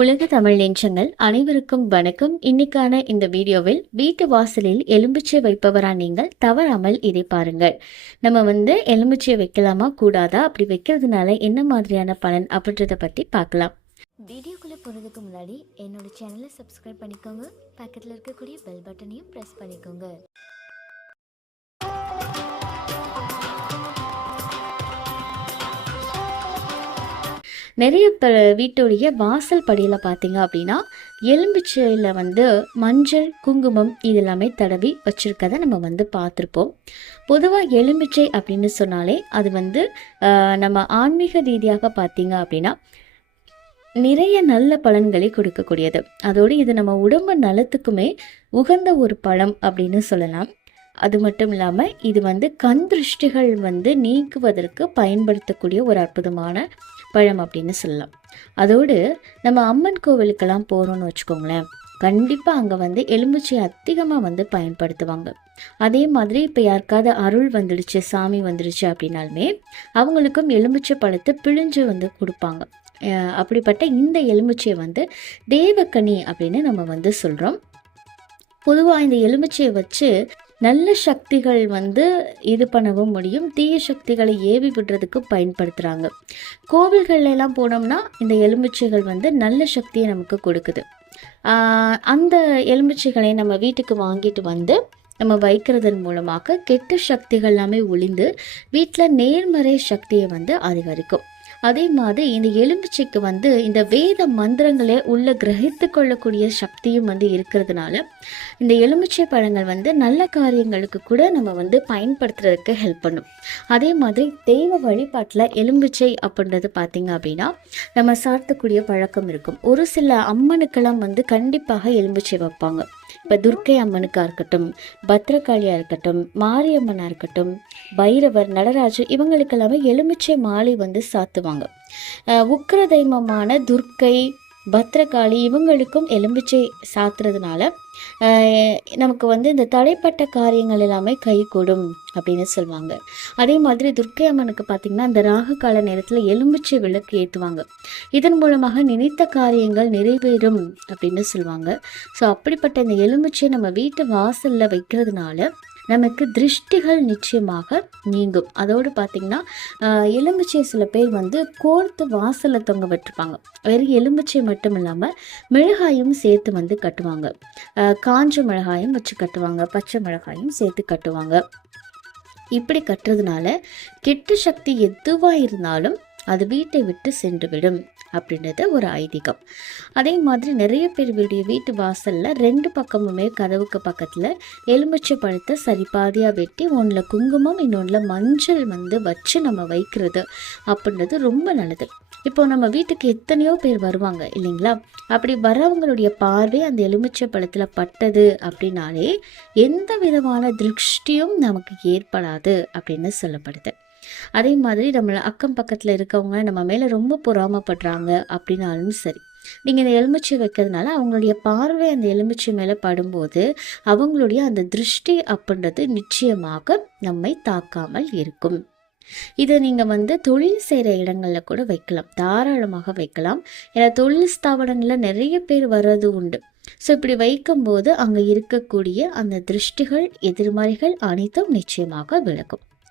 உலக தமிழ் நெஞ்சங்கள் அனைவருக்கும் வணக்கம். இன்னைக்கான இந்த வீடியோவில் வீட்டு வாசலில் எலும்பிச்சை வைப்பவரா நீங்கள் தவறாமல் இதை பாருங்கள். நம்ம வந்து எலும்பிச்சை வைக்கலாமா கூடாதா? அப்படி வைக்கிறதுனால என்ன மாதிரியான பலன் அப்படின்றத பற்றி பார்க்கலாம். வீடியோக்குள்ளே போகிறதுக்கு முன்னாடி என்னோட சேனலை சப்ஸ்கிரைப் பண்ணிக்கோங்க. பக்கத்தில் இருக்கக்கூடிய பெல் பட்டனையும் ப்ரெஸ் பண்ணிக்கோங்க. நிறைய வீட்டுடைய வாசல் படியில் பார்த்தீங்க அப்படின்னா எலும்பிச்சையில் வந்து மஞ்சள் குங்குமம் இதெல்லாமே தடவி வச்சுருக்கதை நம்ம வந்து பார்த்துருப்போம் பொதுவாக எலும்பிச்சை அப்படின்னு சொன்னாலே அது வந்து நம்ம ஆன்மீக ரீதியாக பார்த்தீங்க அப்படின்னா நிறைய நல்ல பலன்களை கொடுக்கக்கூடியது. அதோடு இது நம்ம உடம்பு நலத்துக்குமே உகந்த ஒரு பழம் அப்படின்னு சொல்லலாம். அது மட்டும் இல்லாமல் இது வந்து கண் திருஷ்டிகள் வந்து நீக்குவதற்கு பயன்படுத்தக்கூடிய ஒரு அற்புதமான பழம் அப்படின்னு சொல்லலாம். அதோடு நம்ம அம்மன் கோவிலுக்கெல்லாம் போகிறோன்னு வச்சுக்கோங்களேன் கண்டிப்பாக அங்கே வந்து எலுமிச்சை அதிகமாக வந்து பயன்படுத்துவாங்க. அதே மாதிரி இப்போ யாருக்காவது அருள் வந்துடுச்சு சாமி வந்துடுச்சு அப்படின்னாலுமே அவங்களுக்கும் எலுமிச்சை பழத்தை பிழிஞ்சு வந்து கொடுப்பாங்க. அப்படிப்பட்ட இந்த எலுமிச்சையை வந்து தேவக்கனி அப்படின்னு நம்ம வந்து சொல்கிறோம் பொதுவாக இந்த எலுமிச்சையை வச்சு நல்ல சக்திகள் வந்து இது பண்ணவும் முடியும். தீய சக்திகளை ஏவி விடுறதுக்கு பயன்படுத்துகிறாங்க கோவில்கள்லாம் போனோம்னா இந்த எலுமிச்சைகள் வந்து நல்ல சக்தியை நமக்கு கொடுக்குது. அந்த எலுமிச்சைகளை நம்ம வீட்டுக்கு வாங்கிட்டு வந்து நம்ம வைக்கிறதன் மூலமாக கெட்ட சக்திகள் எல்லாமே ஒளிந்து வீட்டில் நேர்மறை சக்தியை வந்து அதிகரிக்கும். அதே மாதிரி இந்த எலும்பிச்சைக்கு வந்து இந்த வேத மந்திரங்களே உள்ள கிரகித்து கொள்ளக்கூடிய சக்தியும் வந்து இருக்கிறதுனால இந்த எலுமிச்சை பழங்கள் வந்து நல்ல காரியங்களுக்கு கூட நம்ம வந்து பயன்படுத்துறதுக்கு ஹெல்ப் பண்ணும். அதே மாதிரி தெய்வ வழிபாட்டில் எலும்பிச்சை அப்படின்றது பார்த்தீங்க அப்படின்னா நம்ம சார்த்தக்கூடிய பழக்கம் இருக்கும். ஒரு சில அம்மனுக்கெல்லாம் வந்து கண்டிப்பாக எலும்பிச்சை வைப்பாங்க. இப்போ துர்க்கை அம்மனுக்கா இருக்கட்டும் பத்ரகாளியாக இருக்கட்டும் மாரியம்மனாக இருக்கட்டும் பைரவர் நடராஜர் இவங்களுக்கெல்லாமே எலுமிச்சை மாலை வந்து சாத்துவாங்க. அஹ் உக்கிர தெய்வமான துர்க்கை பத்ரகாளி இவங்களுக்கும் எலும்பிச்சை சாத்துறதுனால நமக்கு வந்து இந்த தடைப்பட்ட காரியங்கள் எல்லாமே கைகூடும் அப்படின்னு சொல்லுவாங்க. அதே மாதிரி துர்க்கை அம்மனுக்கு பார்த்திங்கன்னா இந்த ராகு கால நேரத்தில் எலும்பிச்சை விளக்கு ஏற்றுவாங்க இதன் மூலமாக நினைத்த காரியங்கள் நிறைவேறும் அப்படின்னு சொல்லுவாங்க. ஸோ அப்படிப்பட்ட இந்த எலுமிச்சை நம்ம வீட்டு வாசலில் வைக்கிறதுனால நமக்கு திருஷ்டிகள் நிச்சயமாக நீங்கும். அதோடு பார்த்திங்கன்னா எலுமிச்சை சில பேர் வந்து கோர்த்து வாசலில் தொங்க விட்டுருப்பாங்க. வெறும் எலுமிச்சை மட்டும் இல்லாமல் மிளகாயும் சேர்த்து வந்து கட்டுவாங்க. காஞ்ச மிளகாயும் வச்சு கட்டுவாங்க பச்சை மிளகாயும் சேர்த்து கட்டுவாங்க. இப்படி கட்டுறதுனால கெட்ட சக்தி எதுவாக இருந்தாலும் அது வீட்டை விட்டு சென்றுவிடும் அப்படின்றது ஒரு ஐதீகம். அதே மாதிரி நிறைய பேருடைய வீட்டு வாசலில் ரெண்டு பக்கமுமே கதவுக்கு பக்கத்தில் எலுமிச்சை பழத்தை சரிபாதியாக வெட்டி ஒன்றில் குங்குமம் இன்னொன்றில் மஞ்சள் வந்து வச்சு நம்ம வைக்கிறது அப்படின்றது ரொம்ப நல்லது. இப்போ நம்ம வீட்டுக்கு எத்தனையோ பேர் வருவாங்க இல்லைங்களா? அப்படி வரவங்களுடைய பார்வை அந்த எலுமிச்சை பழத்தில் பட்டது அப்படின்னாலே எந்த விதமான திருஷ்டியும் நமக்கு ஏற்படாது அப்படின்னு சொல்லப்படுது. அதே மாதிரி நம்மளை அக்கம் பக்கத்தில் இருக்கவங்க நம்ம மேலே ரொம்ப பொறாமப்படுறாங்க அப்படின்னாலும் சரி. நீங்கள் இந்த எலுமிச்சை வைக்கிறதுனால அவங்களுடைய பார்வை அந்த எலுமிச்சை மேலே படும்போது அவங்களுடைய அந்த திருஷ்டி அப்படின்றது நிச்சயமாக நம்மை தாக்காமல் இருக்கும். இதை நீங்கள் வந்து தொழில் செய்கிற இடங்களில் கூட வைக்கலாம். தாராளமாக வைக்கலாம். ஏன்னா தொழில் ஸ்தாபனங்களில் நிறைய பேர் வர்றது உண்டு. ஸோ இப்படி வைக்கும்போது அங்கே இருக்கக்கூடிய அந்த திருஷ்டிகள் எதிர்மறைகள் அனைத்தும் நிச்சயமாக விளக்கும்